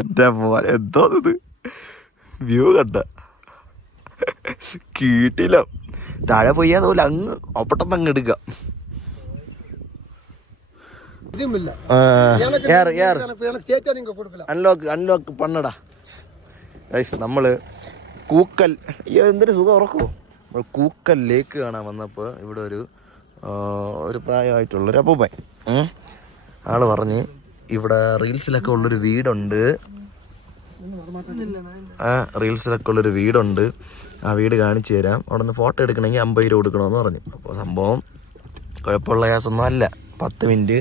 എന്റെ പോലെ എന്തോ ഇത് വ്യൂ കണ്ട കീട്ടില്ല. താഴെ പോയാ തോല അങ്ങ് ഒപ്പട്ടെന്ന് അങ്ങ് എടുക്കാം. അൺലോക്ക് പണ്ണടാ. നമ്മള് കൂക്കൽ എന്തൊരു സുഖം ഉറക്കുമോ. നമ്മൾ കൂക്കൽ ലേക്ക് കാണാൻ വന്നപ്പോൾ ഇവിടെ ഒരു പ്രായമായിട്ടുള്ളൊരു അപ്പൂപ്പൻ ആള് പറഞ്ഞ് ഇവിടെ റീൽസിലൊക്കെ ഉള്ളൊരു വീടുണ്ട്. റീൽസിലൊക്കെ ഉള്ളൊരു വീടുണ്ട്, ആ വീട് കാണിച്ചു തരാം. അവിടെ നിന്ന് ഫോട്ടോ എടുക്കണമെങ്കിൽ 50 രൂപ കൊടുക്കണമെന്ന് പറഞ്ഞു. അപ്പോൾ സംഭവം കുഴപ്പമുള്ള കേസൊന്നും അല്ല. 10 മിനിറ്റ്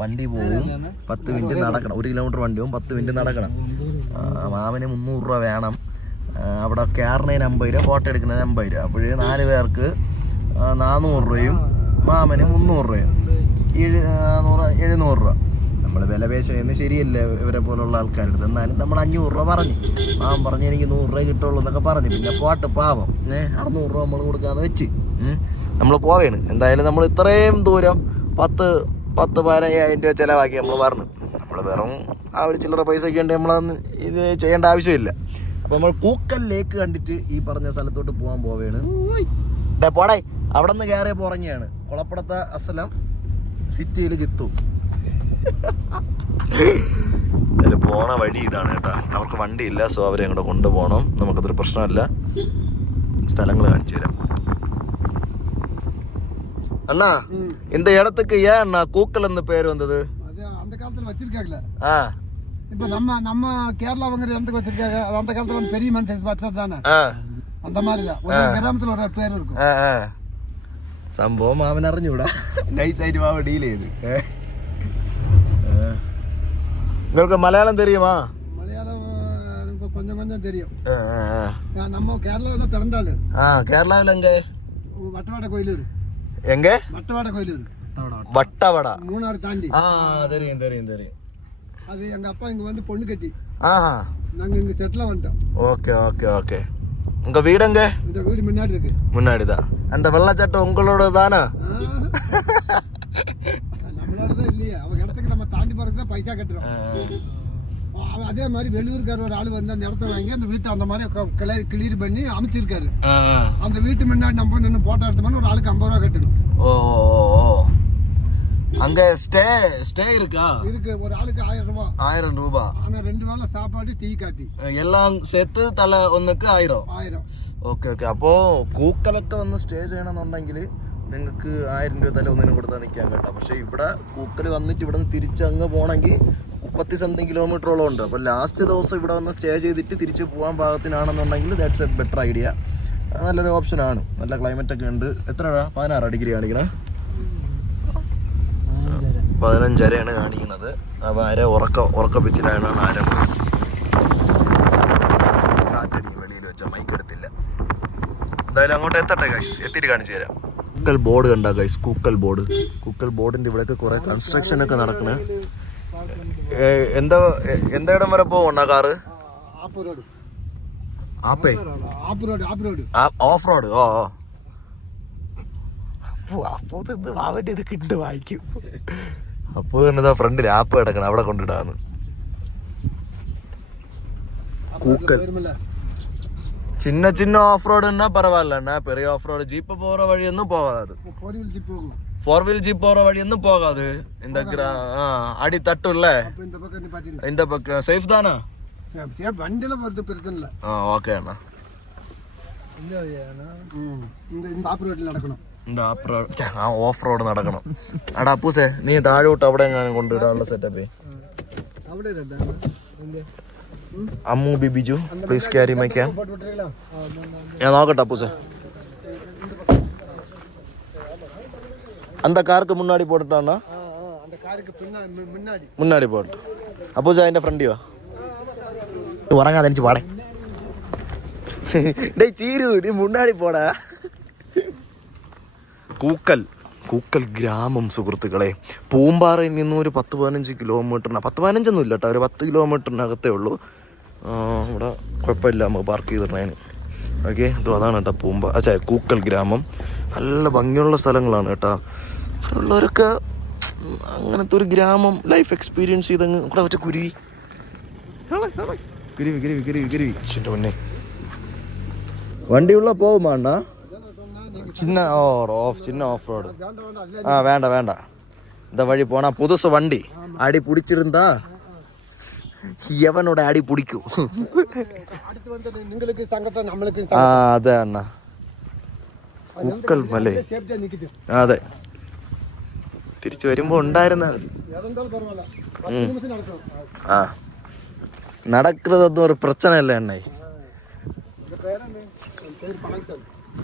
വണ്ടി പോവും, 10 മിനിറ്റ് നടക്കണം. 1 കിലോമീറ്റർ വണ്ടി പോവും, 10 മിനിറ്റ് നടക്കണം. മാമന് 300 രൂപ വേണം. അവിടെ കയറുന്നതിന് 50 രൂപ, ഫോട്ടോ എടുക്കുന്നതിന് 50 രൂപ. അപ്പോഴേ 4 പേർക്ക് 400 രൂപയും മാമന് 300 രൂപയും 700 രൂപ. നമ്മൾ വില പേശണെന്ന് ശരിയല്ല ഇവരെ പോലുള്ള ആൾക്കാരുടെ. എന്നാലും നമ്മൾ 500 രൂപ പറഞ്ഞു. മാമൻ പറഞ്ഞ് എനിക്ക് 100 രൂപ കിട്ടുള്ളൂ എന്നൊക്കെ പറഞ്ഞു. പിന്നെ പോട്ട് പാവം 600 രൂപ നമ്മൾ കൊടുക്കാന്ന് വെച്ച് നമ്മൾ പോവേണ്. എന്തായാലും നമ്മൾ ഇത്രയും ദൂരം 10-15,000 രൂപ ചിലവാക്കി നമ്മൾ പറഞ്ഞു. നമ്മൾ വെറും ആ ഒരു ചില്ലറ പൈസയ്ക്ക് വേണ്ടി നമ്മളതൊന്ന് ഇത് ചെയ്യേണ്ട ആവശ്യമില്ല. അപ്പോൾ നമ്മൾ കൂക്കൽ ലേക്ക് കണ്ടിട്ട് ഈ പറഞ്ഞ സ്ഥലത്തോട്ട് പോവേണ്. പോടേ, അവിടെ നിന്ന് കയറിയപ്പോൾ ഉറങ്ങിയാണ്. കുളപ്പടത്തെ അസലം, സിറ്റിയിൽ ജിത്തു. അതിൽ പോണ വഴി ഇതാണ് കേട്ടോ. അവർക്ക് വണ്ടിയില്ല, സോ അവരെ അങ്ങോട്ട് കൊണ്ടുപോകണം. നമുക്കതൊരു പ്രശ്നമല്ല. സ്ഥലങ്ങൾ കാണിച്ചു തരാം. அண்ணா இந்த இடத்துக்கு ஏன் அண்ணா கூக்கல்னு பேர் வந்தது? அது அந்த காலத்துல வச்சிருக்காங்கல. இப்போ நம்ம கேரளாவங்கற இடத்துக்கு வச்சிருக்காங்க. அது அந்த காலத்துல வந்து பெரிய மனுஷன் வச்சது தானே. அந்த மாதிரி தான் ஒரு கிராமத்துல ஒரு பேர் இருக்கும். സംഭവം അവൻ അറിഞ്ഞൂടാ. നൈസ് ആയിട്ട് മാവ ഡീൽ ചെയ്ത്. உங்களுக்கு மலையாளம் தெரியுமா? மலையாளம் கொஞ்சம் கொஞ்சம் தெரியும். நம்ம கேரளால தான் பிறந்தாளு. கேரளாவில் எங்க? வட்டவாட கோயிலூர். எங்க? வட்டவாட கோயிலூர். வட்டவடா மூணாறு தாண்டி. தெரியும் தெரியும் தெரியும். அது எங்க அப்பா இங்க வந்து பொண்ணு கட்டி நாங்க இங்க செட்டில் வந்துட்டோம். Okay okay okay. உங்க வீடு எங்க? இந்த வீடு முன்னாடி இருக்கு. முன்னாடிதான். அந்த வெள்ளச்சாட்டம் உங்களோட தானே? நம்மளோட தான் இல்லையா. அவங்க இடத்துக்கு நம்ம தாண்டி போறதுக்கு தான் பைசா கட்டுறோம். அதே மாதிரி வெளியூர்கார ஒரு ஆளு வந்து அந்த இடத்த வாங்கி அந்த வீட்டை அந்த மாதிரி கிளியர் பண்ணி அமைச்சிருக்காரு. அந்த வீட்டு முன்னாடி நம்ம நின்று போட்டோ எடுத்தோம்னா ஒரு ஆளுக்கு 50 ரூபா கட்டணும். ஓ அங்க ஸ்டே இருக்கா? இருக்கு. ஒரு ஆளுக்கு 1000 ரூபாய். 1000 ரூபாய். ஆனா 2 வேளை சாப்பாடு, டீ, காபி എല്ലാം சேர்த்து തല ഒന്നക്ക് 1000. Okay okay. അപ്പോ കൂക്കലൊക്കെ വന്ന് സ്റ്റേ ചെയ്യണമെന്നുണ്ടെങ്കിൽ നിങ്ങൾക്ക് 1000 രൂപ തല ഒന്നിനും കൊടുത്താൽ നിൽക്കാൻ കേട്ടോ. പക്ഷെ ഇവിടെ കൂക്കൽ വന്നിട്ട് ഇവിടെ നിന്ന് തിരിച്ചങ്ങ് പോകണമെങ്കിൽ 30-something കിലോമീറ്ററോളം ഉണ്ട്. അപ്പോൾ ലാസ്റ്റ് ദിവസം ഇവിടെ വന്ന് സ്റ്റേ ചെയ്തിട്ട് തിരിച്ച് പോകാൻ പാകത്തിനാണെന്നുണ്ടെങ്കിൽ ദാറ്റ്സ് എ ബെറ്റർ ഐഡിയ. നല്ലൊരു ഓപ്ഷനാണ്. നല്ല ക്ലൈമറ്റൊക്കെ ഉണ്ട്. എത്ര 16 ഡിഗ്രി കാണിക്കണേ? 15 കാണിക്കുന്നത്. അപ്പോൾ ഉറക്കപ്പിച്ചിലാണ് ആരംഭം. കാറ്റടിക്കും വെളിയിൽ വെച്ചാൽ മൈക്ക് എടുത്തില്ല. എന്തായാലും അങ്ങോട്ട് എത്തട്ടെ ഗൈസ്, എത്തിയിട്ട് കാണിച്ചു തരാം. കൂക്കൽ ബോർഡ് കണ്ടാ ഗൈസ്, കൂക്കൽ ബോർഡിന്റെ ഇവിടെയൊക്കെ കുറെ കൺസ്ട്രക്ഷൻ ഒക്കെ നടക്കണേ. എന്താ ഇടം വരെ പോവണ കാറ്? Off road. അപ്പോ അവന്റെ ഇത് കിട്ട് വായിക്കും. അപ്പോ തന്നെ ഫ്രണ്ടിൽ ആപ്പ് കിടക്കണം, അവിടെ കൊണ്ടിടാന്ന്. കൂക്കൽ சின்ன சின்ன ஆஃப் ரோடுன்னா பரவாயில்லண்ணா. பெரிய ஆஃப் ரோடு ஜீப்பு போற வழியொന്നും போகாது. 4 வீல் ஜீப் போற வழியொന്നും போகாது. இந்த அடி தட்டுல்ல இந்த பக்கம் சேஃப் தானா? வண்டியில போறது பிரச்சனை இல்ல. ஓகே அண்ணா. இந்த ஆஃப் ரோഡിൽ നടക്കണം. இந்த ഓഫ് റോഡ് നടക്കണം. അടാ അപ്പൂസേ, നീ താഴോട്ട് അവിടെ എങ്ങാനും കൊണ്ടിടാനുള്ള setup. Ammu Bibiju please carry my cam. ഞാൻ നോക്കട്ടെ അപ്പൂസേ. அந்த காருக்கு முன்னாடி போட்டுட்டானா? அந்த காருக்கு முன்னாடி போட்டு. அப்போஸ் അതിന്റെ ഫ്രണ്ടി വാ. ഉറങ്ങാതെ എനിക്ക് പാടേ. டேய் சீரு, நீ முன்னாடி போடா. കൂക്കൽ ഗ്രാമം സുഹൃത്തുക്കളെ. പൂമ്പാറയിൽ നിന്നും ഒരു 10-15 കിലോമീറ്ററിന്, 10-15 ഇല്ല കേട്ടോ, ഒരു 10 കിലോമീറ്ററിനകത്തേ ഉള്ളൂ. ഇവിടെ കുഴപ്പമില്ല നമുക്ക് പാർക്ക് ചെയ്തിടണേന്. ഓക്കെ, അതാണ് കേട്ടോ കൂക്കൽ ഗ്രാമം. നല്ല ഭംഗിയുള്ള സ്ഥലങ്ങളാണ് കേട്ടോ. ഉള്ളവരൊക്കെ അങ്ങനത്തെ ഒരു ഗ്രാമം ലൈഫ് എക്സ്പീരിയൻസ് ചെയ്തങ്ങ് കൂടെ വെച്ച കുരുവി കുരുവി കുരുവി കുരുവി കുരുവി ചിൻ്റെ മുന്നേ വണ്ടി ഉള്ള പോകുമാ അണ്ണാ ചിന്ന ചിന്ന ഓഫ് റോഡ് വേണ്ട വേണ്ട இந்த வழி போனா புதுசு வண்டி அடி பிடிச்சிருந்தா எவனோட அடி பிடிக்கும் അതെ അണ്ണ പൂക്കൽ മല അതെ തിരിച്ചു വരുമ്പോ ഉണ്ടായിരുന്ന ആ നടക്കുന്നതൊന്നും ഒരു പ്രശ്നമല്ല അണ്ണേ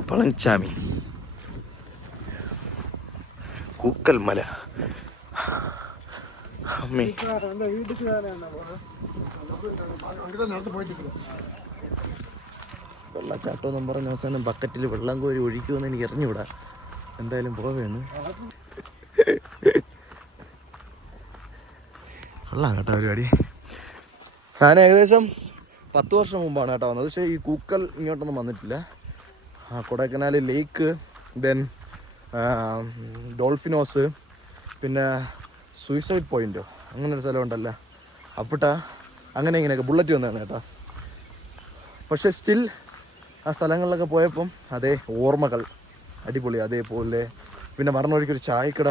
പളനിച്ചാമി കൂക്കൽ മല അമ്മേ വെള്ളച്ചാട്ടം എന്നും പറഞ്ഞ അവസാനം ബക്കറ്റിൽ വെള്ളം കോരി ഒഴിക്കുമെന്ന് എനിക്ക് അറിഞ്ഞുകൂടാ. എന്തായാലും പോവേന്ന് കൊള്ളാം കേട്ടോ പരിപാടി. ഞാൻ ഏകദേശം 10 വർഷം മുമ്പാണ് കേട്ടോ വന്നത്. പക്ഷേ ഈ കൂക്കൽ ഇങ്ങോട്ടൊന്നും വന്നിട്ടില്ല. കൊടൈക്കനാൽ ലേക്ക്, ദെൻ ഡോൾഫിനോസ്, പിന്നെ സൂയിസൈഡ് പോയിന്റോ അങ്ങനെ ഒരു സ്ഥലം ഉണ്ടല്ലോ അപ്പിട്ട അങ്ങനെ ഇങ്ങനെയൊക്കെ ബുള്ളറ്റ് വന്നതാണ് കേട്ടോ. പക്ഷെ സ്റ്റിൽ ആ സ്ഥലങ്ങളിലൊക്കെ പോയപ്പം അതേ ഓർമ്മകൾ അടിപൊളി. അതേപോലെ പിന്നെ വരണവഴിക്കൊരു ചായക്കട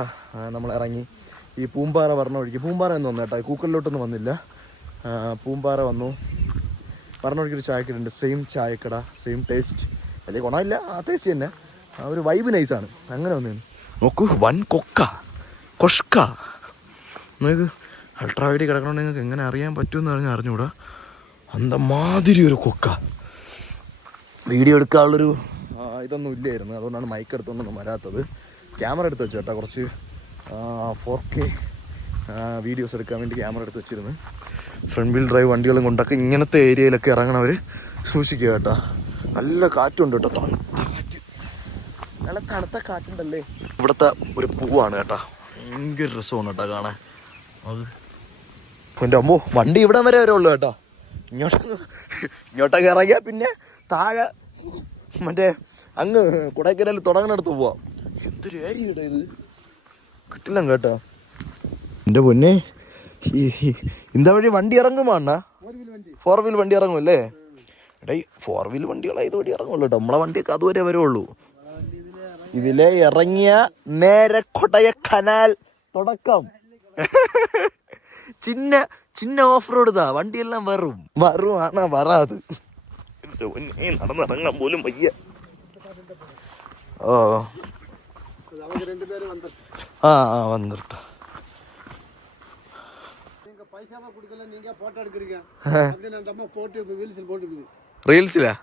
നമ്മൾ ഇറങ്ങി. ഈ പൂമ്പാറ വരണവഴിക്ക് പൂമ്പാറ എന്ന് വന്നു കേട്ടോ, കൂക്കലിലോട്ടൊന്നും വന്നില്ല. പൂമ്പാറ വന്നു, വരണവഴിക്കൊരു ചായക്കട ഉണ്ട്. സെയിം ചായക്കട, സെയിം ടേസ്റ്റ്. വലിയ ഗുണമില്ല, ആ ടേസ്റ്റ് തന്നെ. ആ ഒരു വൈബ് നൈസാണ്. അങ്ങനെ വന്നു നോക്കൂ, വൻ കൊഷ്ക നിങ്ങൾക്ക് അൾട്രാ വൈഡ് കിടക്കണമെങ്കിൽ നിങ്ങൾക്ക് എങ്ങനെ അറിയാൻ പറ്റുമെന്ന് പറഞ്ഞാൽ അറിഞ്ഞുകൂടാ. അന്തമാതിരി ഒരു കൊക്ക. വീഡിയോ എടുക്കാനുള്ളൊരു ഇതൊന്നും ഇല്ലായിരുന്നു, അതുകൊണ്ടാണ് മൈക്ക് എടുത്തുകൊണ്ടൊന്നും വരാത്തത്. ക്യാമറ എടുത്ത് വെച്ചു കേട്ടോ, കുറച്ച് 4K വീഡിയോസ് എടുക്കാൻ വേണ്ടി ക്യാമറ എടുത്ത് വെച്ചിരുന്നു. ഫ്രണ്ട് വീൽ ഡ്രൈവ് വണ്ടികളും കൊണ്ടൊക്കെ ഇങ്ങനത്തെ ഏരിയയിലൊക്കെ ഇറങ്ങണവർ സൂക്ഷിക്കുക കേട്ടോ. നല്ല കാറ്റുണ്ട് കേട്ടോ, തണുത്ത കാറ്റ്, നല്ല തണുത്ത കാറ്റുണ്ടല്ലേ. ഇവിടുത്തെ ഒരു പൂവാണ് കേട്ടോ, ഭയങ്കര രസമാണ് കേട്ടോ കാണാൻ. അത് എൻ്റെ അമ്മോ, വണ്ടി ഇവിടെ വരെ ഉള്ളൂ കേട്ടോ. ഇങ്ങോട്ടൊക്കെ ഇറങ്ങിയാൽ പിന്നെ താഴെ മറ്റേ അങ്ങ് കൊടൈക്കനാൽ തുടങ്ങുന്നിടത്ത് പോവാം. എന്തൊരു ഏരിയ കേട്ടോ ഇത്, കിട്ടില്ല കേട്ടോ. എൻ്റെ പൊന്നെ, ഇന്ത വഴി വണ്ടി ഇറങ്ങുമോ അണ്ണാ? 4 വീൽ വണ്ടി ഇറങ്ങുമല്ലേ? എടേ 4 വീൽ വണ്ടികളെ ഇത് വഴി ഇറങ്ങുള്ളൂ കേട്ടോ. നമ്മളെ വണ്ടിയൊക്കെ അതുവരെ വരുള്ളൂ. ഇതിലെ ഇറങ്ങിയ നേരെ കൊടൈക്കനാൽ തുടക്കം. ചിന്ന ഓഫ് റോഡ് താ, വണ്ടിയെല്ലാം വരും ആണാ വരാത്. നടന്നിറങ്ങാൻ പോലും വയ്യ. ഓ വന്നിട്ട് റീൽസിലാ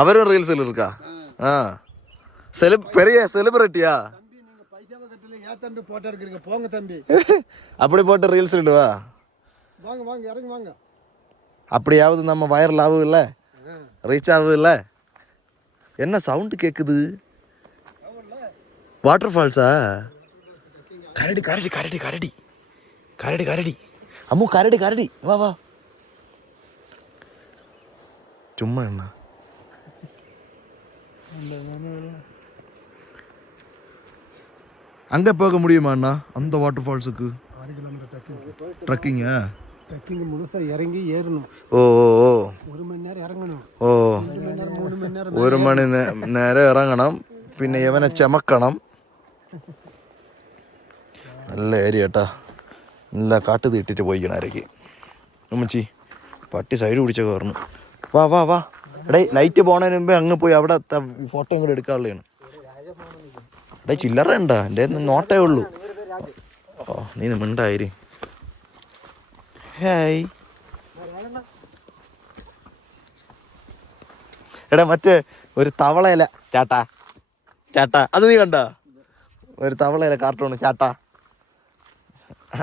അവരും റീൽസിൽ இருக்கா? பெரிய செலிபிரிட்டியா? அப்படி போட்டு ரீல்ஸ் இடுவா. அப்படியாவது நம்ம வைரல் ஆகுதுல்ல, ரீச் ஆகுதுல்ல. என்ன சவுண்டு கேக்குது? வாட்டர் ஃபால்ஸா? கரடி கரடி கரடி கரடி கரடி கரடி அம்மு கரடி கரடி வா வா. சும்மா என்ன அங்கே போக முடியுமா அண்ணா அந்த வாட்டர் ஃபால்ஸுக்கு? ட்ரக்கிங் முழுசா இறங்கி ஏறணும். ஓ 1 மணி நேரம் இறங்கணும். ഓ 1 മണി നേരം ഇറങ്ങണം, പിന്നെ ഇവനെ ചമക്കണം. നല്ല ഏരിയ കേട്ടാ, നല്ല കാട്ട് തീട്ടിട്ട് പോയിക്കണാരേക്ക്. അമ്മച്ചി പട്ടി സൈഡ് പിടിച്ചൊക്കെ പറഞ്ഞു. വാ വാ വാ. എടേ ലൈറ്റ് പോണതിന് മുമ്പേ അങ്ങ് പോയി അവിടെ ഫോട്ടോ ഇങ്ങോട്ട് എടുക്കാനുള്ളതാണ്. എടേ ചില്ലറ ഉണ്ടാ? എൻ്റെ നോട്ടേ ഉള്ളൂ. ഓ നീ മിണ്ടായിരി. ഹായ്. എടാ മറ്റേ ഒരു തവളയില ചാട്ടാ ചാട്ടാ, അത് നീ കണ്ട? ഒരു തവളയില കാർട്ടൂണ് ചാട്ടാ,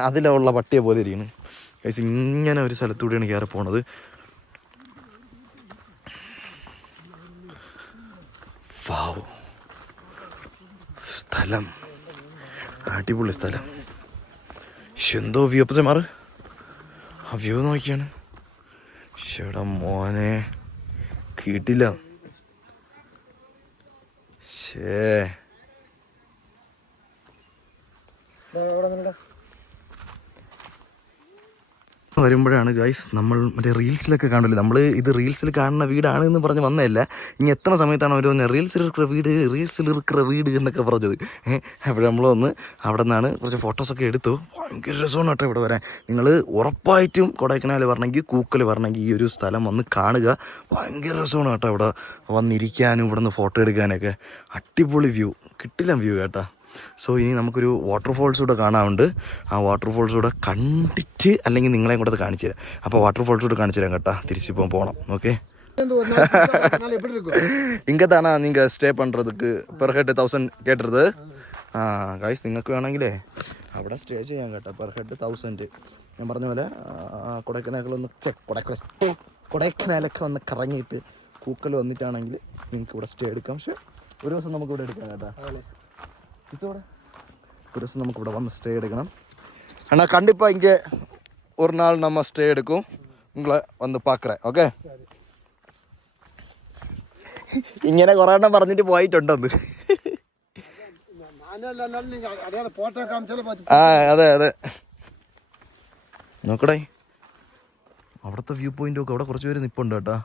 അതിലുള്ള പട്ടിയെ പോലെ ഇരിക്കുന്നു. ഇങ്ങനെ ഒരു സ്ഥലത്തൂടെയാണ് കയറി പോണത്. വാവ്, സ്ഥലം അടിപൊളി സ്ഥലം. എന്തോ വ്യൂ അപ്പത്തെ മാറ്, ആ വ്യൂ നോക്കിയാണ്. ചേടാ മോനെ കിട്ടില്ല. വരുമ്പോഴാണ് ഗൈസ് നമ്മൾ മറ്റേ റീൽസിലൊക്കെ കാണില്ല, നമ്മൾ ഇത് റീൽസിൽ കാണുന്ന വീടാണ് എന്ന് പറഞ്ഞ് വന്നതല്ല. ഇനി എത്ര സമയത്താണ് അവർ വന്നത് റീൽസിൽ ഇരിക്കുന്ന വീട് എന്നൊക്കെ പറഞ്ഞത്. അപ്പോൾ നമ്മൾ വന്ന് അവിടെ നിന്നാണ് കുറച്ച് ഫോട്ടോസൊക്കെ എടുത്തു. ഭയങ്കര രസമാണ് കേട്ടോ ഇവിടെ വരാൻ. നിങ്ങൾ ഉറപ്പായിട്ടും കൊടൈക്കനാൽ വരണമെങ്കിൽ, കൂക്കൽ വരണമെങ്കിൽ ഈ ഒരു സ്ഥലം വന്ന് കാണുക. ഭയങ്കര രസമാണ് കേട്ടോ ഇവിടെ വന്നിരിക്കാനും ഇവിടെ നിന്ന് ഫോട്ടോ എടുക്കാനൊക്കെ. അടിപൊളി വ്യൂ, കിട്ടില്ല വ്യൂ കേട്ടോ. സോ ഇനി നമുക്കൊരു വാട്ടർഫോൾസ് കൂടെ കാണാറുണ്ട്. ആ വാട്ടർഫോൾസ് കൂടെ കണ്ടിട്ട് അല്ലെങ്കിൽ നിങ്ങളെയും കൂടെ കാണിച്ചു തരാം. അപ്പോൾ വാട്ടർഫോൾസ് കൂടെ കാണിച്ചു തരാം കേട്ടോ. തിരിച്ചിപ്പോൾ പോകണം. ഓക്കെ, இங்கே தானா நீங்கள் ஸ்டே பண்ணுறதுக்கு பெர் ஹெட் 1000 கேட்டுறது? ഗൈസ് നിങ്ങൾക്ക് വേണമെങ്കിലേ അവിടെ സ്റ്റേ ചെയ്യാം കേട്ടോ. Per head 1000. ഞാൻ പറഞ്ഞ പോലെ കൊടൈക്കനാലൊക്കെ വന്ന് കറങ്ങിയിട്ട് കൂക്കൽ വന്നിട്ടാണെങ്കിൽ നിങ്ങൾക്ക് ഇവിടെ സ്റ്റേ എടുക്കാം. പക്ഷെ ഒരു ദിവസം നമുക്കിവിടെ എടുക്കാം കേട്ടോ. ഇതോടെ ഒരു ദിവസം നമുക്കിവിടെ വന്ന് സ്റ്റേ എടുക്കണം. ஆனால் கண்டிப்பாக இங்கே ஒரு நாள் நம்ம ஸ்டே எடுக்கும். உங்களை வந்து பார்க்குறேன். ഓക്കെ, ഇങ്ങനെ കുറേ എണ്ണം പറഞ്ഞിട്ട് പോയിട്ടുണ്ടെന്ന്. ആ അതെ അതെ, നോക്കടേ അവിടുത്തെ വ്യൂ പോയിന്റ് ഒക്കെ. അവിടെ കുറച്ച് പേര് നിൽപ്പുണ്ട് കേട്ടോ.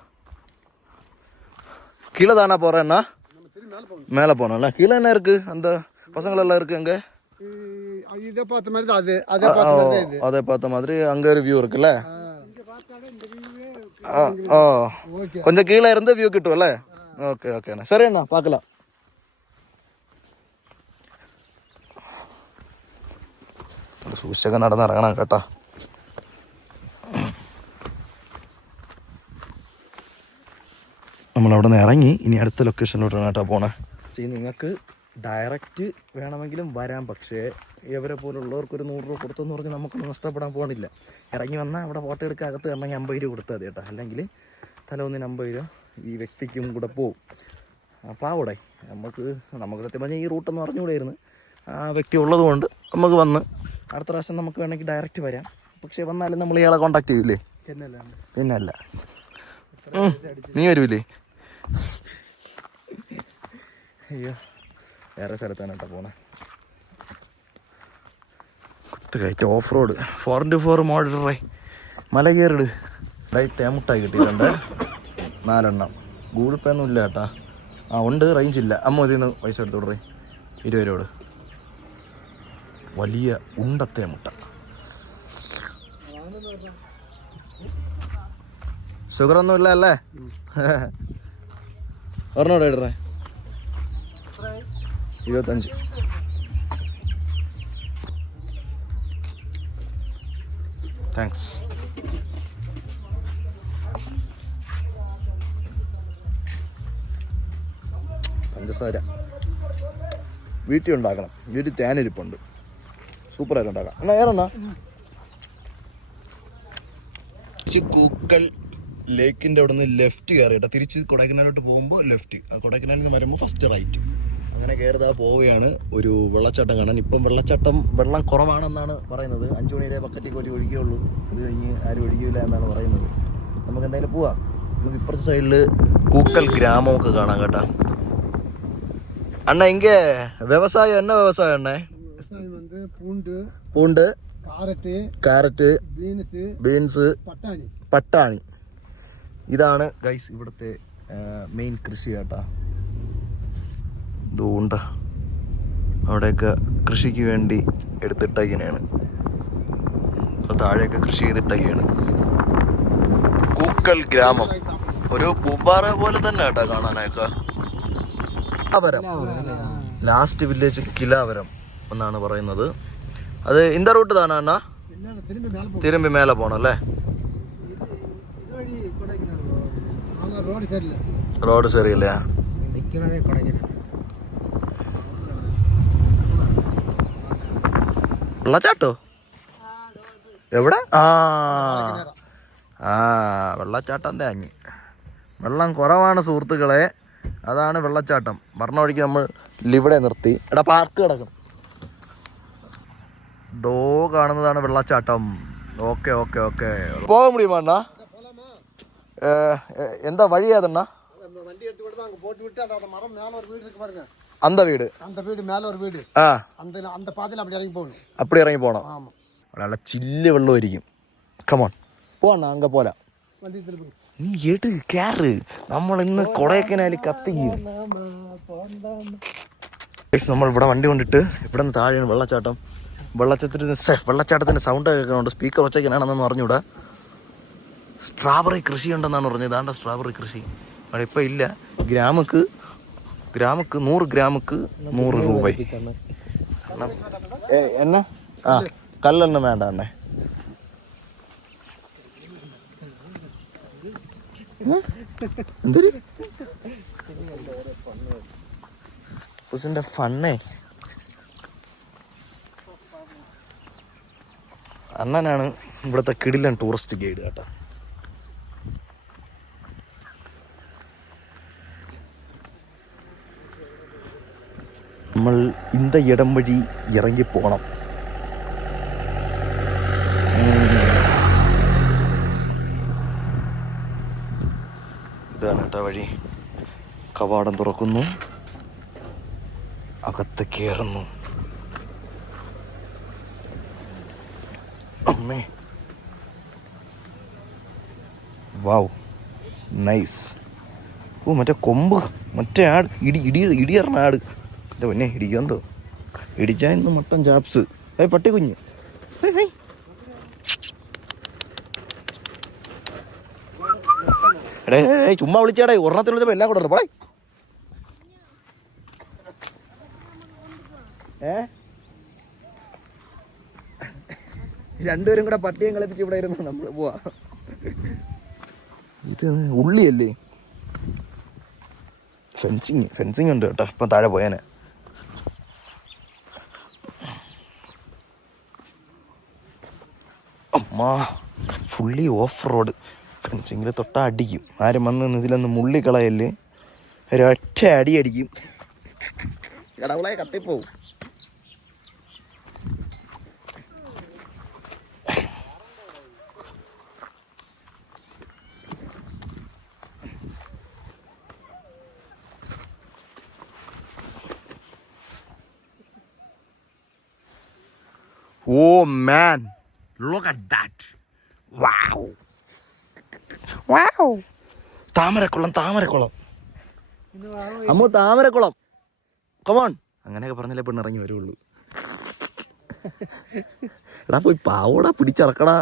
கீழே தானா போகிறேன்னா மேலே போனோம்ல. கீழே என்ன இருக்கு? அந்த பசங்களெல்லாம் இருக்கு அங்கே. அதை பார்த்த மாதிரி அங்கே ஒரு வியூ இருக்குல்ல. கொஞ்சம் கீழே இருந்து வியூ கிட்டும்ல. ஓகே ஓகேண்ணா, சரி அண்ணா பார்க்கலாம். സൂക്ഷിച്ചൊക്കെ നടന്നിറങ്ങണം കേട്ടോ. നമ്മളവിടെ നിന്ന് ഇറങ്ങി ഇനി അടുത്ത ലൊക്കേഷനിലോട്ടാണ് കേട്ടോ പോണേ. നിങ്ങൾക്ക് ഡയറക്റ്റ് വേണമെങ്കിലും വരാം, പക്ഷേ ഇവരെ പോലുള്ളവർക്കൊരു 100 രൂപ കൊടുത്തെന്ന് പറഞ്ഞ് നമുക്കൊന്നും നഷ്ടപ്പെടാൻ പോകണില്ല. ഇറങ്ങി വന്നാൽ അവിടെ ഫോട്ടോ എടുക്കുക, അകത്ത് കയറണമെങ്കിൽ 50 രൂപ കൊടുത്താൽ മതി കേട്ടോ. അല്ലെങ്കിൽ തലൊന്നിന് 50 രൂപ ഈ വ്യക്തിക്കും കൂടെ പോവും. അപ്പോൾ അവിടെ നമുക്ക് സത്യം പറഞ്ഞാൽ ഈ റൂട്ടെന്ന് പറഞ്ഞുകൂടായിരുന്നു. ആ വ്യക്തി ഉള്ളത് കൊണ്ട് നമുക്ക് വന്ന് അടുത്ത പ്രാവശ്യം നമുക്ക് വേണമെങ്കിൽ ഡയറക്റ്റ് വരാം. പക്ഷേ വന്നാലും നമ്മൾ ഇയാളെ കോൺടാക്ട് ചെയ്യൂലേ? പിന്നല്ല, നീ വരൂലേ? അയ്യോ, വേറെ സ്ഥലത്താണ് കേട്ടോ പോണേ. കയറ്റം ഓഫ് റോഡ് 4x4 മോഡറേ മല കയറിട്. ഇവിടെ തേമുട്ടായി കിട്ടിയിട്ടുണ്ട് 4 എണ്ണം. ഗൂഗിൾ പേ ഒന്നും ഇല്ല കേട്ടാ. ആ ഉണ്ട്, റേഞ്ച് ഇല്ല. അമ്മ ഇതിന്ന് പൈസ എടുത്തു വിടറേ, 20 രൂപ. വലിയ ഉണ്ടത്തെ മുട്ട. ഷുഗറൊന്നും ഇല്ല അല്ലേ? ഒരെണ്ണോടെ ഇടറേ, 25. താങ്ക്സ്. പഞ്ചസാര വീട്ടിൽ ഉണ്ടാക്കണം. വീട്ടിൽ തേനിരിപ്പുണ്ട്, സൂപ്പറായിട്ട് ഉണ്ടാക്കാം. എന്നാ ഏറെണ്ണ കൂക്കൽ ലേക്കിൻ്റെ അവിടെ നിന്ന് ലെഫ്റ്റ് കയറിയിട്ടാ. തിരിച്ച് കൊടൈക്കനാലോട്ട് പോകുമ്പോൾ ലെഫ്റ്റ്, കൊടൈക്കനാലിൽ നിന്ന് വരുമ്പോൾ ഫസ്റ്റ് റൈറ്റ്. അങ്ങനെ കയറുതാ പോവുകയാണ് ഒരു വെള്ളച്ചാട്ടം കാണാൻ. ഇപ്പം വെള്ളം കുറവാണെന്നാണ് പറയുന്നത്. 5 മണി വരെ ബക്കറ്റിൽ കോരി ഒഴിക്കുകയുള്ളൂ. അത് കഴിഞ്ഞ് ആരും ഒഴിക്കില്ല എന്നാണ് പറയുന്നത്. നമുക്ക് എന്തായാലും പോവാം. നമുക്ക് ഇപ്പുറത്തെ സൈഡിൽ കൂക്കൽ ഗ്രാമമൊക്കെ കാണാം കേട്ടോ. அண்ணா இங்கே விவசாயம் என்ன விவசாயம் அண்ணே? விவசாயம் வந்து பூண்டு, കാരറ്റ്, ബീൻസ്, പട്ടാണി. ഇതാണ് ഗൈസ് ഇവിടുത്തെ മെയിൻ കൃഷി കേട്ടോ. ഇതുണ്ട അവിടെയൊക്കെ കൃഷിക്ക് വേണ്ടി എടുത്തിട്ടയ്യനെയാണ്. താഴെയൊക്കെ കൃഷി ചെയ്തിട്ടയ്യാണ്. കൂക്കൽ ഗ്രാമം ഒരു പൂപ്പാറ പോലെ തന്നെ കേട്ടോ കാണാനൊക്കെ. ലാസ്റ്റ് വില്ലേജ് കിലാവരം എന്നാണ് പറയുന്നത്. അത് ഇന്ത റൂട്ട് താനാ അണ്ണാ? തിരുമ്പി മേലെ പോണം അല്ലേ? റോഡ് ശരിയല്ല. വെള്ളച്ചാട്ടോ എവിടെ? വെള്ളച്ചാട്ടം തേങ്ങി. വെള്ളം കുറവാണ് സുഹൃത്തുക്കളെ, അതാണ് വെള്ളച്ചാട്ടം. പറഞ്ഞ വഴിക്ക് നമ്മൾ ഇവിടെ നിർത്തി. എടാ പാർക്ക് കിടക്കണം. ദോ കാണുന്നതാണ് വെള്ളച്ചാട്ടം. ഓക്കെ ഓക്കെ ഓക്കെ, പോകാൻ മുടിയുമോ അണ്ണാ? എന്താ വഴി ഏതെണ്ണ? அந்த வீடு அந்த வீடு மேல ஒரு வீடு அந்த அந்த பாதையில அப்படி இறங்கி போகணும். அப்படி இறங்கி போகணும். ஆமா. നല്ല ചില്ല് വെള്ളമായിരിക്കും. കമോൺ പോണ അങ്ങ പോല. വണ്ടി തിരുപ്പി. നീ എടു കേറ്. നമ്മൾ ഇന്ന് കൊടൈക്കനാൽ കത്തിക്കും. നമ്മൾ ഇവിടെ വണ്ടി കൊണ്ടിട്ട് ഇവിടെ നിന്ന് താഴെയാണ് വെള്ളച്ചാട്ടം. വെള്ളച്ചാട്ടത്തിന്റെ സൗണ്ട് കേൾക്കുന്നുണ്ട്. സ്പീക്കർ ഒച്ചയ്ക്കാനാണെന്ന് പറഞ്ഞൂടാ. സ്ട്രോബെറി കൃഷി ഉണ്ടെന്നാണ് പറഞ്ഞത്. ഇതാണ്ട സ്ട്രോബെറി കൃഷി അവിടെ ഇപ്പം ഇല്ല. ഗ്രാമക്ക് 100 ഗ്രാമക്ക് 100 രൂപ. എന്നാ കല്ലൊന്നും വേണ്ട അണ്ണേ. എന്തൊരു ഫണ്ണേ. അണ്ണനാണ് ഇവിടുത്തെ കിടിലൻ ടൂറിസ്റ്റ് ഗൈഡ് കേട്ടോ. നമ്മൾ ഇന്ത ഇടം വഴി ഇറങ്ങിപ്പോണം. ഇതാണ് കേട്ടോ വഴി. കവാടം തുറക്കുന്നു, അകത്ത് കയറുന്നു. അമ്മേ, വാവ്, നൈസ്. ഓ മറ്റേ കൊമ്പ്, മറ്റേ ആട്, ഇടിയറിഞ്ഞ ആട്. എൻ്റെ പൊന്നെ ഇടിക്കാന്തോ, ഇടിച്ചാൽ ഇന്ന് മട്ടൻ ചാപ്സ്. പട്ടി കുഞ്ഞ് എടേ ചുമ്മാ വിളിച്ചാടേ. ഒരെണ്ണത്തിൽ വിളിച്ചപ്പോൾ എല്ലാം കൂടെ പോടേ. രണ്ടുപേരും കൂടെ പട്ടിയും കളിപ്പിച്ച് ഇവിടെ ഇരുന്നു നമ്മൾ പോവാ. ഇത് ഉള്ളിയല്ലേ. ഫെൻസിങ് ഉണ്ട് കേട്ടോ. ഇപ്പം താഴെ പോയാനെ. അമ്മാ, ഫുള്ളി ഓഫ് റോഡ്. ഫെൻസിങ്ങിൽ തൊട്ടാ അടിക്കും. ആരും വന്ന് ഇതിലൊന്ന് മുള്ളിക്കളയല്ലേ. ഒരൊറ്റ അടി അടിക്കും. കടവളെ കത്തിപ്പോവും. Oh man, look at that. Wow. Thamarakulam അമ്മ, താമരക്കുളം. കമോൺ. അങ്ങനെയൊക്കെ പറഞ്ഞാലേ പെണ്ണിറങ്ങി വരുള്ളൂ. എടാ പോയി പാവോടാ, പിടിച്ചിറക്കടാ.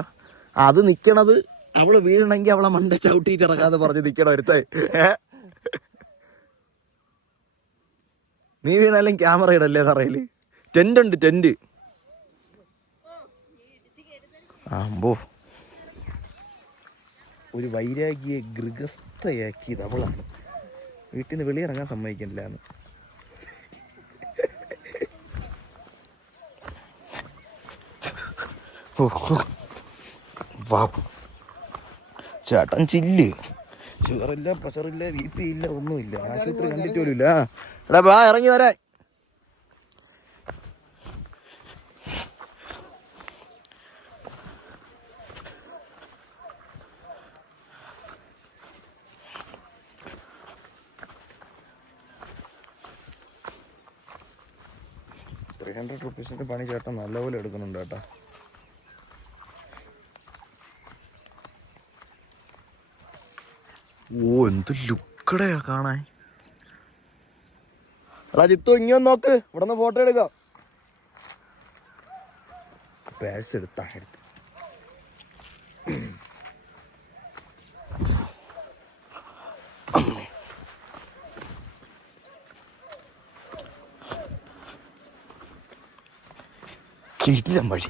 അത് നിക്കണത് അവള് വീഴണമെങ്കിൽ അവളെ മണ്ട ചവിട്ടിയിട്ട് ഇറക്കാതെ പറഞ്ഞ് നിക്കണം ഒരുത്തേ. നീ വീണാലും ക്യാമറ ഇടല്ലേ തറയില്. ടെന്റ് ഉണ്ട്, ടെന്റ്. ആമ്പോ, ഒരു വൈരാഗ്യെ ഗൃഹസ്ഥയാക്കിയത് അവളാണ്. വീട്ടിൽ നിന്ന് വെളിയിറങ്ങാൻ സമ്മതിക്കില്ല. ചേട്ടൻ ചില്ല്. ഷുഗറില്ല, പ്രഷറില്ല, BP ഇല്ല, ഒന്നുമില്ല. ആശുപത്രി കണ്ടിട്ട് പോലും ഇല്ല. എടാ ബാ, ഇറങ്ങി വരാൻ. ₹300 പണി ചേട്ടൻ നല്ലപോലെ എടുക്കുന്നുണ്ട് കേട്ടോ. ഓ എന്ത് ലുക്കടയാ കാണാൻ. എടാ ജിത്തു, ഇങ്ങൊന്ന് നോക്ക്. ഇവിടെ നിന്ന് ഫോട്ടോ എടുക്കാം. പേഴ്സ് എടുത്ത് കിടിലം വഴി.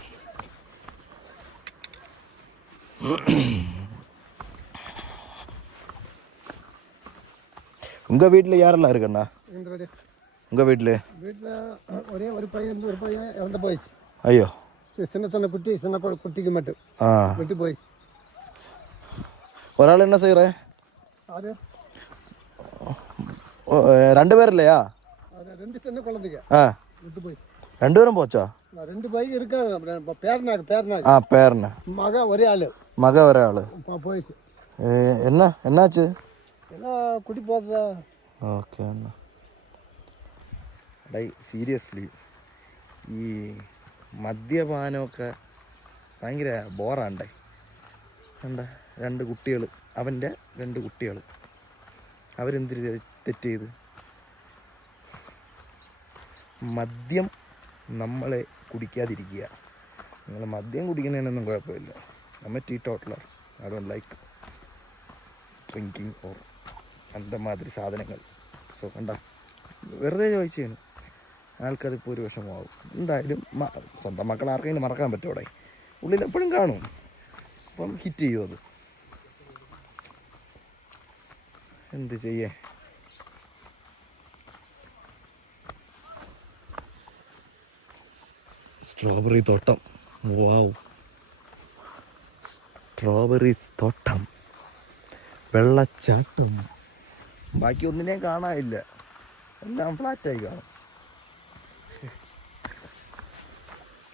உங்க வீட்டுல யாரெல்லாம் இருக்குண்ணா? உங்க வீட்டுல ஒரே ஒரு பையன் இறந்து போயிடுச்சு. ஐயோ, சின்ன குட்டிக்கு மட்டும் விட்டு போயிடுச்சு. ஒரு ஆள் என்ன செய்யற? அது 2 பேர் இல்லையா? அது 2 சின்ன குழந்தைங்க விட்டு போயிடுச்சு. 2 பேரும் போச்சா? 2 பையன் இருக்காங்க. பேரனாக பேரன மக ஒரே ஆளு. மக ஒரே ஆளு போயிடுச்சு. என்னாச்சு? எல்லாம் குடி போதா. ஓகே அண்ணா. എടേ സീരിയസ്ലി ഈ മദ്യപാനമൊക്കെ ഭയങ്കര ബോറാണ്ടേ. കണ്ട 2 കുട്ടികൾ, അവൻ്റെ 2 കുട്ടികൾ, അവരെന്തിരി തെറ്റ് ചെയ്ത്? മദ്യം നമ്മളെ കുടിക്കാതിരിക്കുക. നിങ്ങൾ മദ്യം കുടിക്കുന്നതിനൊന്നും കുഴപ്പമില്ല. നമ്മൾ teetotaller, I don't like drinking or അന്തമാതിരി സാധനങ്ങൾ. സോ കണ്ട, വെറുതെ ചോദിച്ചാണ്. ആൾക്കതിപ്പോൾ ഒരു വിഷമമാവും. എന്തായാലും സ്വന്തം മക്കൾ ആർക്കെങ്കിലും മറക്കാൻ പറ്റും. അവിടെ ഉള്ളിൽ എപ്പോഴും കാണും. അപ്പം ഹിറ്റ് ചെയ്യും അത്. എന്ത് ചെയ്യേ? സ്ട്രോബെറി തോട്ടം. വാവ്, സ്ട്രോബെറി തോട്ടം, വെള്ളച്ചാട്ടം. ബാക്കി ഒന്നിനെയും കാണാനില്ല, എല്ലാം ഫ്ലാറ്റായി കാണും.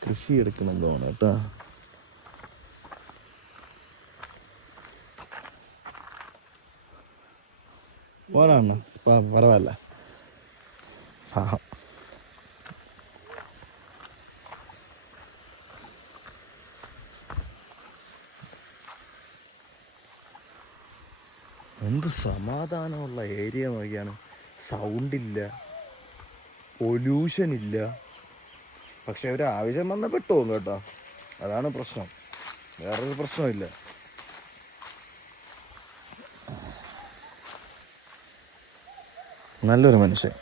കൃഷി എടുക്കണം തോന്നുന്നു കേട്ടോ. പോരാണ് പരവല്ല. എന്ത് സമാധാനമുള്ള ഏരിയ നോക്കിയാണ്. സൗണ്ടില്ല, പൊല്യൂഷൻ ഇല്ല. പക്ഷെ ഒരു ആവശ്യം വന്നാൽ പെട്ടുപോകും കേട്ടോ, അതാണ് പ്രശ്നം. വേറൊരു പ്രശ്നമില്ല. നല്ലൊരു മനുഷ്യൻ.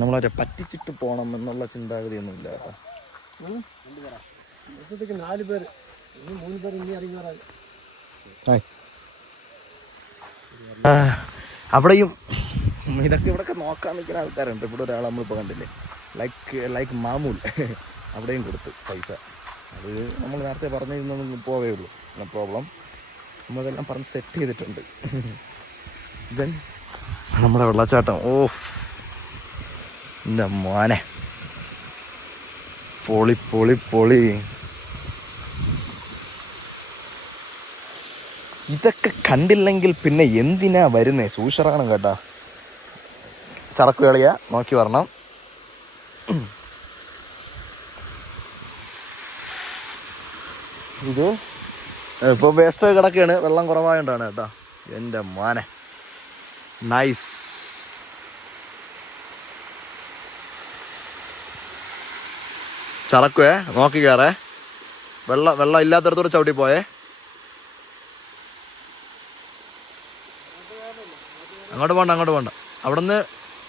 നമ്മളവരെ പറ്റിച്ചിട്ട് പോകണം എന്നുള്ള ചിന്താഗതിയൊന്നുമില്ല കേട്ടോ. 4 പേര്, 3 പേര് ഇനി ഇറങ്ങി. അവിടെയും ഇതൊക്കെ ഇവിടെയൊക്കെ നോക്കാൻ നിൽക്കുന്ന ആൾക്കാരുണ്ട്. ഇവിടെ ഒരാൾ നമ്മളിപ്പോൾ കണ്ടില്ലേ, ലൈക്ക് മാമൂൽ, അവിടെയും കൊടുത്ത് പൈസ. അത് നമ്മൾ നേരത്തെ പറഞ്ഞിരുന്നൊന്നും പോവേ ഉള്ളൂ, നോ പ്രോബ്ലം. നമ്മളതെല്ലാം പറഞ്ഞ് സെറ്റ് ചെയ്തിട്ടുണ്ട്. ദെൻ നമ്മുടെ വെള്ളച്ചാട്ടം. ഓ എൻ്റെ മോനെ, പൊളി പൊളി പൊളി. ഇതൊക്കെ കണ്ടില്ലെങ്കിൽ പിന്നെ എന്തിനാ വരുന്നേ? സൂഷറാണ് കേട്ടാ. ചറക്ക് കളിയാ, നോക്കി വരണം. ഇത് ഇപ്പോൾ വേസ്റ്റ് കിടക്കുകയാണ്, വെള്ളം കുറവായോണ്ടാണ് കേട്ടോ. എൻ്റെ മോനെ, നൈസ്. ചറക്കുവേ, നോക്കി കയറേ. വെള്ളം ഇല്ലാത്തടത്തോടെ ചവിട്ടി പോയേ. അങ്ങോട്ട് പോണ്ട. അവിടെ നിന്ന്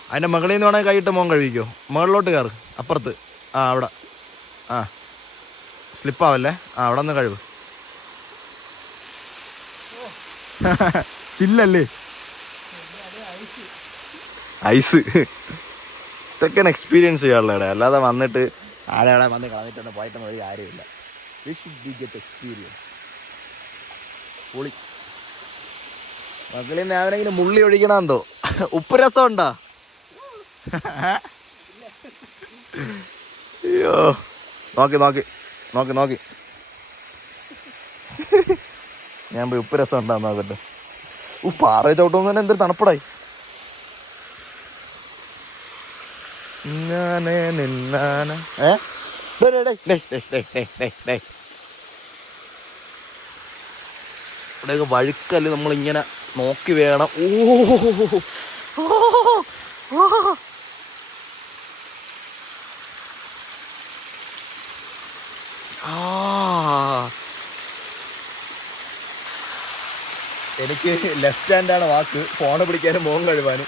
അതിൻ്റെ മുകളിൽ നിന്ന് വേണമെങ്കിൽ കൈയിട്ട് മോൻ കഴിക്കോ. മുകളിലോട്ട് കയറ്, അപ്പുറത്ത്. അവിടെ സ്ലിപ്പാവല്ലേ. അവിടെ നിന്ന് കഴിവ്. ചില്ലല്ലേ, ഐസ്. ഇതൊക്കെ എക്സ്പീരിയൻസ് ചെയ്യാനുള്ളവിടെ. അല്ലാതെ വന്നിട്ട് ആരാടെ വന്ന് കളഞ്ഞിട്ടൊന്നും പോയിട്ടൊന്നും ഒരു കാര്യമില്ല. എക്സ്പീരിയൻസ് പൊളി. മക്കളിൽ നിന്ന് അവനെങ്കിലും മുള്ളി ഒഴിക്കണമെന്തോ. ഉപ്പ് രസം ഉണ്ടോ? അയ്യോ, നോക്കി ഞാൻ പോയി ഉപ്പ് രസം ഉണ്ടാ നോക്കട്ടെ. പാറ ചവിട്ടുമ്പോൾ തന്നെ എന്തൊരു തണുപ്പടായി. ഇവിടെയൊക്കെ വഴുക്കല് നമ്മളിങ്ങനെ നോക്കി വേണം. എനിക്ക് ലെഫ്റ്റ് ഹാൻഡാണ് വാക്ക്, ഫോണ് പിടിക്കാനും മുഖം കഴുകാനും.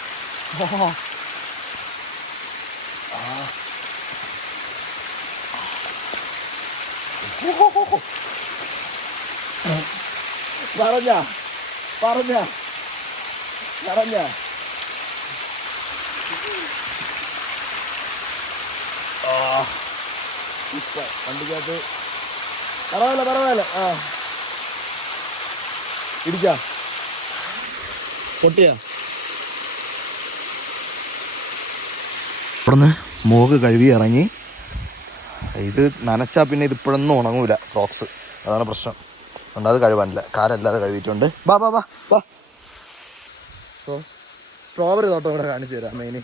പറഞ്ഞ വണ്ടിക്കകത്ത് പറവല്ല. ഇടിച്ചാ പൊട്ടിയാ. ഇവിടുന്ന് മൂക്ക് കഴുകി ഇറങ്ങി. ഇത് നനച്ചാൽ പിന്നെ ഇത് ഇപ്പോഴൊന്നും ഉണങ്ങൂല, ക്രോക്സ്. അതാണ് പ്രശ്നം. അത് കഴുകാനില്ല, കാലല്ലാതെ കഴുകിയിട്ടുണ്ട്. വാ. സോ സ്ട്രോബെറി തോട്ടം ഇവിടെ കാണിച്ചു തരാം. മെയിന്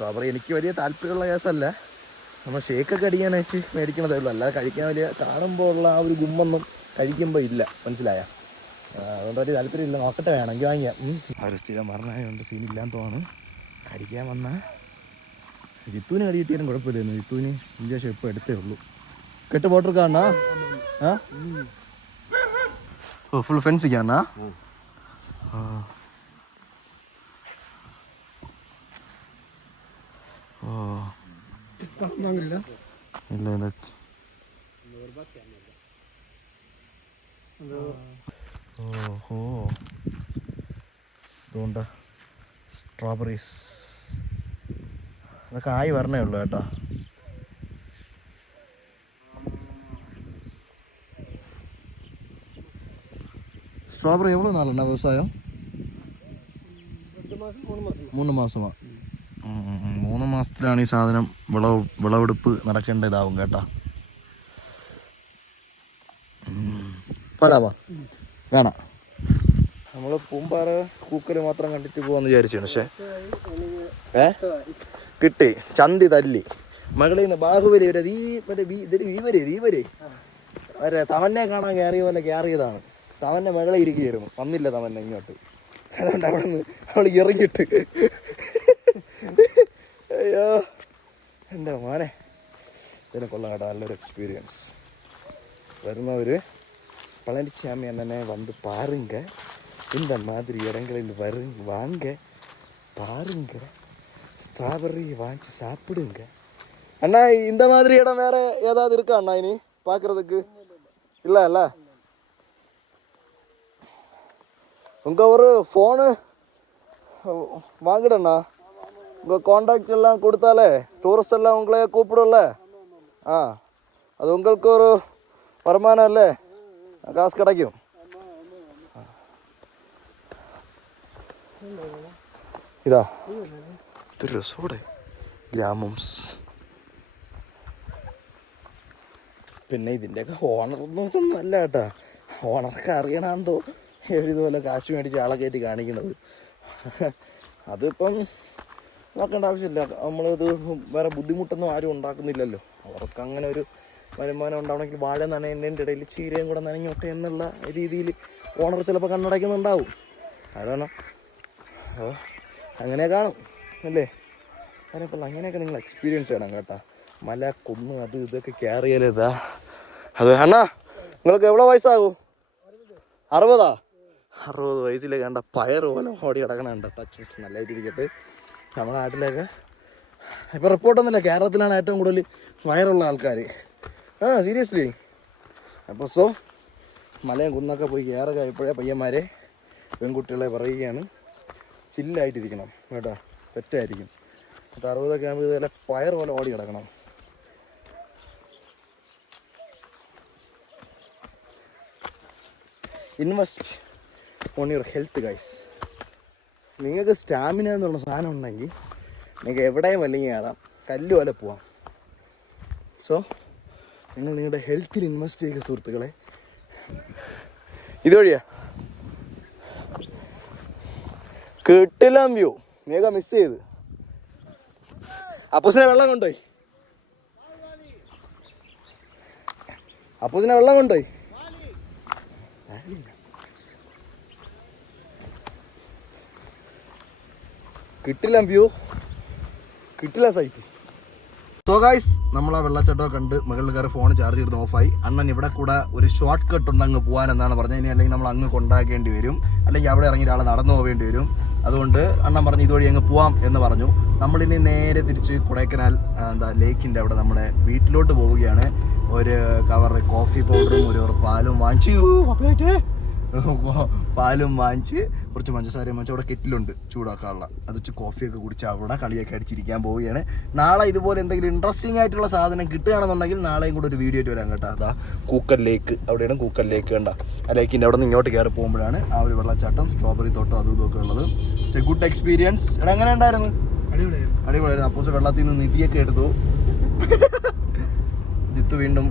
സ്ട്രോബെറി എനിക്ക് വലിയ താല്പര്യമുള്ള കേസല്ല, നമ്മൾ ഷേക്കൊക്കെ അടിക്കാനായിട്ട് മേടിക്കണതേ ഉള്ളൂ, അല്ലാതെ കഴിക്കാൻ വലിയ കാണുമ്പോൾ ഉള്ള ആ ഒരു ഗുമ്മൊന്നും കഴിക്കുമ്പോൾ ഇല്ല, മനസ്സിലായ? അതുകൊണ്ട് വലിയ താല്പര്യമില്ല. നോക്കട്ടെ, വേണമെങ്കിൽ വാങ്ങിക്കാം. ആ ഒരു സ്ഥിരം മരണമായതുകൊണ്ട് സീനില്ലാന്ന് തോന്നുന്നു. കടിക്കാൻ വന്നാൽ ജിത്തുവിന് കടി കിട്ടിയാലും കുഴപ്പമില്ലായിരുന്നു. ജിത്തുവിന് ഇഞ്ചക്ഷൻ ഇപ്പോൾ എടുത്തേ ഉള്ളൂ. കെട്ട് പോട്ടിരിക്കാണ്ണാ? ആ ഓ ഫുൾ ഫെൻസിക്കാണ്ണാ? ഓ ഇല്ല ഓഹോ, അതുകൊണ്ട് സ്ട്രോബെറീസ് അതൊക്കെ ആയി വരണേ ഉള്ളൂ കേട്ടോ. സ്ട്രോബെറി എவ்வளோ നാളുണ്ടാ വ്യവസായം? 3 മാസമാണ്. 3 മാസത്തിലാണ് ഈ സാധനം വിളവെടുപ്പ് നടക്കേണ്ട ഇതാവും കേട്ടോ. പാടാവാ വേണം. നമ്മൾ പൂമ്പാറ കൂക്കല് മാത്രം കണ്ടിട്ട് പോവാന്ന് വിചാരിച്ചാണ്, പക്ഷെ കിട്ടി. ചന്തി തല്ലി മകളിൽ നിന്ന് ബാഹുബലി വരെ ദീപരെ വരെ തവന്നെ കാണാൻ കയറിയ പോലെ കയറിയതാണ്. തവന്നെ മകളെ ഇരിക്കുകയായിരുന്നു, വന്നില്ല തവന്നെ ഇങ്ങോട്ട്. അതുകൊണ്ട് അവിടെ നിന്ന് അവൾ ഇറങ്ങിയിട്ട് അയ്യോ എൻ്റെ മോനെ, ഇതിനെ കൊള്ളാം കേട്ടോ. നല്ലൊരു എക്സ്പീരിയൻസ്. വരുന്നവർ பழனிசாமி அண்ணனே வந்து பாருங்க, இந்த மாதிரி இடங்களில் வாங்க பாருங்க, ஸ்ட்ராபெர்ரி வாங்கி சாப்பிடுங்க. அண்ணா இந்த மாதிரி இடம் வேற ஏதாவது இருக்கா அண்ணா இனி பார்க்கறதுக்கு? இல்லை இல்லை. உங்கள் ஒரு ஃபோனு வாங்கிடண்ணா, உங்கள் கான்டாக்ட் எல்லாம் கொடுத்தாலே டூரிஸ்ட் எல்லாம் உங்களே கூப்பிடும்ல. அது உங்களுக்கு ஒரு வருமானம் இல்லை, காசு கிடைக்கும். ഇതാ ഇതൊരു രസോടെ ഗ്രാമംസ്. പിന്നെ ഇതിൻ്റെയൊക്കെ ഓണറൊന്നും ഇതൊന്നും അല്ല കേട്ടോ. ഓണർക്ക് അറിയണമെന്തോ ഇതുപോലെ കാശ് മേടിച്ച് ആളെ കയറ്റി കാണിക്കണത്. അതിപ്പം നോക്കേണ്ട ആവശ്യമില്ല. നമ്മളിത് വേറെ ബുദ്ധിമുട്ടൊന്നും ആരും ഉണ്ടാക്കുന്നില്ലല്ലോ. അവർക്ക് അങ്ങനെ ഒരു വരുമാനം ഉണ്ടാവണമെങ്കിൽ വാഴ നനയുന്നതിൻ്റെ ഇടയിൽ ചീരയും കൂടെ നനഞ്ഞോട്ടെ എന്നുള്ള രീതിയിൽ ഓണർ ചിലപ്പോൾ കണ്ണടയ്ക്കുന്നുണ്ടാവും. അതാണ് അങ്ങനെ കാണും അല്ലേ. അതിനപ്പോൾ അങ്ങനെയൊക്കെ നിങ്ങൾ എക്സ്പീരിയൻസ് ചെയ്യണം കേട്ടോ. മല കുന്ന് അത് ഇതൊക്കെ കയറിയാലേതാ അത്. അണ്ണാ നിങ്ങൾക്ക് എവിടെ വയസ്സാകും? 60 വയസ്സിൽ കണ്ട പയർ പോലെ ഓടി കിടക്കണുണ്ട്. ടച്ച് നല്ലതായിട്ടിരിക്കട്ടെ. നമ്മുടെ നാട്ടിലൊക്കെ ഇപ്പം റിപ്പോർട്ടൊന്നുമില്ല, കേരളത്തിലാണ് ഏറ്റവും കൂടുതൽ വയറുള്ള ആൾക്കാർ. സീരിയസ്ലി. അപ്പോൾ മലയും കുന്നൊക്കെ പോയി കയറൊക്കെ ഇപ്പോഴേ പയ്യന്മാരെ പെൺകുട്ടികളെ പറയുകയാണ് ചില്ലായിട്ടിരിക്കണം കേട്ടോ, തെറ്റായിരിക്കും. 60 ആകുമ്പോൾ ഇതുപോലെ പയർ പോലെ ഓടി കിടക്കണം. Invest on your health guys. നിങ്ങൾക്ക് സ്റ്റാമിന എന്നുള്ള സാധനം ഉണ്ടെങ്കിൽ നിങ്ങൾക്ക് എവിടെയും അല്ലെങ്കിൽ കയറാം, കല്ല് പോലെ പോവാം. നിങ്ങൾ നിങ്ങളുടെ ഹെൽത്തിൽ ഇൻവെസ്റ്റ് ചെയ്യുക സുഹൃത്തുക്കളെ. ഇതുവഴിയാ കിട്ടില്ലാം വ്യൂ നീക്ക മിസ് ചെയ്ത്. അപ്പൂസിനെ വെള്ളം കൊണ്ടുപോയി, അപ്പൂസിനെ വെള്ളം കൊണ്ടുപോയി. കിട്ടില്ല വ്യൂ, കിട്ടില്ല സൈറ്റ്. സോ ഗൈസ്, നമ്മൾ ആ വെള്ളച്ചാട്ടമൊക്കെ കണ്ട് മുകളിൽ കയറി ഫോൺ ചാർജ് ചെയ്ത് ഓഫായി. അണ്ണൻ ഇവിടെ കൂടെ ഒരു ഷോർട്ട് കട്ട് ഉണ്ട് അങ്ങ് പോകാൻ എന്നാണ് പറഞ്ഞത്. ഇനി അല്ലെങ്കിൽ നമ്മൾ അങ്ങ് കൊണ്ടാക്കേണ്ടി വരും, അല്ലെങ്കിൽ അവിടെ ഇറങ്ങി ഒരാൾ നടന്നു പോവേണ്ടി വരും. അതുകൊണ്ട് അണ്ണൻ പറഞ്ഞു ഇതുവഴി അങ്ങ് പോവാം എന്ന് പറഞ്ഞു. നമ്മളിനി നേരെ തിരിച്ച് കൊടൈക്കനാൽ ലേക്കിൻ്റെ അവിടെ നമ്മുടെ വീട്ടിലോട്ട് പോവുകയാണ്. ഒരു കവർ കോഫി പൗഡറും ഒരു പാലും വാങ്ങിച്ച് കുറച്ച് പഞ്ചസാരയും വാങ്ങിച്ച് അവിടെ കെറ്റിലുണ്ട് ചൂടാക്കാനുള്ള. അത് വെച്ച് കോഫിയൊക്കെ കുടിച്ച് അവിടെ കളിയൊക്കെ അടിച്ചിരിക്കാൻ പോവുകയാണ്. നാളെ ഇതുപോലെ എന്തെങ്കിലും ഇൻട്രസ്റ്റിംഗ് ആയിട്ടുള്ള സാധനം കിട്ടുകയാണെന്നുണ്ടെങ്കിൽ നാളെയും കൂടെ ഒരു വീഡിയോ ആയിട്ട് വരാം കേട്ടോ. അതാ കൂക്കൽ ലേക്ക്, അവിടെയാണ് കൂക്കൽ ലേക്ക് കണ്ട. ആ ലേക്കിൻ്റെ അവിടെ നിന്ന് ഇങ്ങോട്ട് കയറി പോകുമ്പോഴാണ് ആ ഒരു വെള്ളച്ചാട്ടം, സ്ട്രോബെറി തോട്ടം അതും ഇതൊക്കെ ഉള്ളത്. It's A good experience. എടാ എങ്ങനെ ഉണ്ടായിരുന്നു? അടിപൊളിയായിരുന്നു. അപ്പോസ് വെള്ളത്തിൽ നിന്ന് നിധിയൊക്കെ എടുത്തു. ജിത്തു വീണ്ടും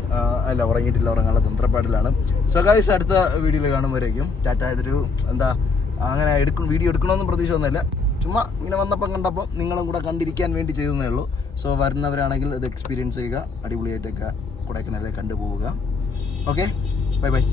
അല്ല ഉറങ്ങിയിട്ടില്ല, ഉറങ്ങാനുള്ള തന്ത്രപ്പാടിലാണ്. സോ ഗൈസ്, അടുത്ത വീഡിയോയിൽ കാണുമ്പോഴേക്കും ടാറ്റ. ഇതൊരു അങ്ങനെ വീഡിയോ എടുക്കണമെന്നും പ്രതീക്ഷ ഒന്നുമില്ല. ചുമ്മാ ഇങ്ങനെ വന്നപ്പം കണ്ടപ്പോൾ നിങ്ങളും കൂടെ കണ്ടിരിക്കാൻ വേണ്ടി ചെയ്തതേ ഉള്ളൂ. സോ വരുന്നവരാണെങ്കിൽ ഇത് എക്സ്പീരിയൻസ് ചെയ്യുക, അടിപൊളിയായിട്ടൊക്കെ കൊടൈക്കനാലിൽ കണ്ടുപോവുക. Okay, bye by.